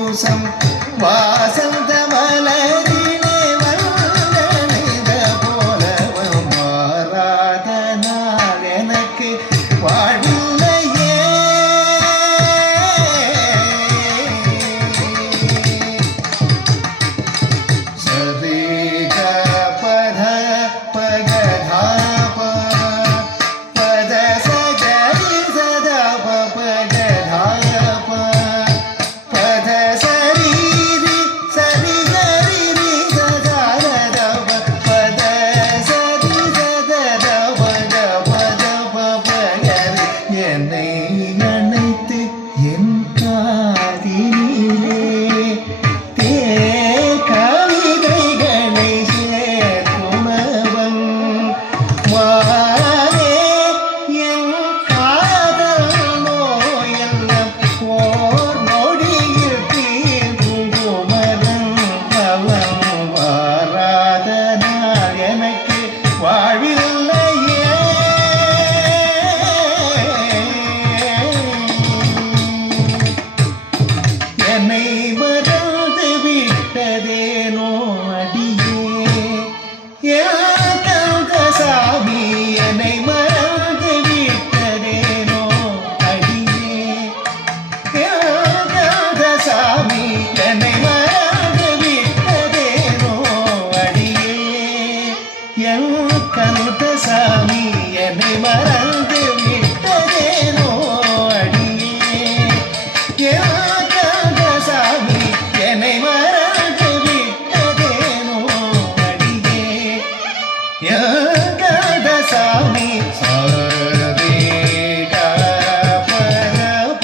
பூசம் வாசந்த மலரிலே வந்தனைத போலவும் மாறாத நாள் எனக்கு வாழ்வில்லையே. சரி க பத பகதா பத சகரி சதா பகதா பத சரி சரி சரி சதா பத சரி சதா பத பத பகரி என்னை அணைத்து என் காதினிலே கவிதைகளை சேர்க்குமவன் மாறே என் காதல் நோயெல்லாம் ஓர் நொடியில் தீர்க்கும் குமரன் அவன் வாராத நாள் எனக்கு வாழ்வில்லையே. என்னை மறந்து விட்டதேனோ அடியே என் கந்தசாமி, என்னை மறந்து விட்டதேனோ அடியே என் கந்தசாமி, என்னை மறந்து விட்டதேனோ அடியே என் கந்தசாமி, என்னை மறந்து விட்டதேனோ அடியே என் கந்தசாமி, என்னை மறந்து விட்டதேனோ அடியே என் கந்தசாமி. சரி க பத ப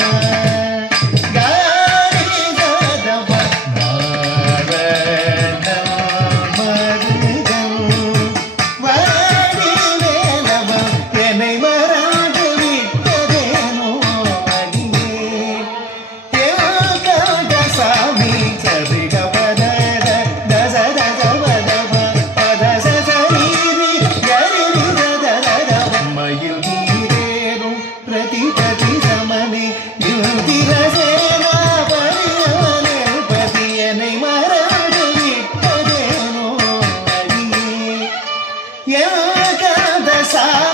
கரி சத ப மரணம் மருகம் வடிவேலவன் என்னை மறந்து விட்டதேனோ அடியே என் கந்தசாமி. சரி க பத தச தச பத பத சரி கரி சத மயில் நீரேறும் பிரதிபதி சமனே இந்திரசேனா பரியவனே பதி என்னை மறந்து விட்டதேனோ அடியே என் கந்தசாமி.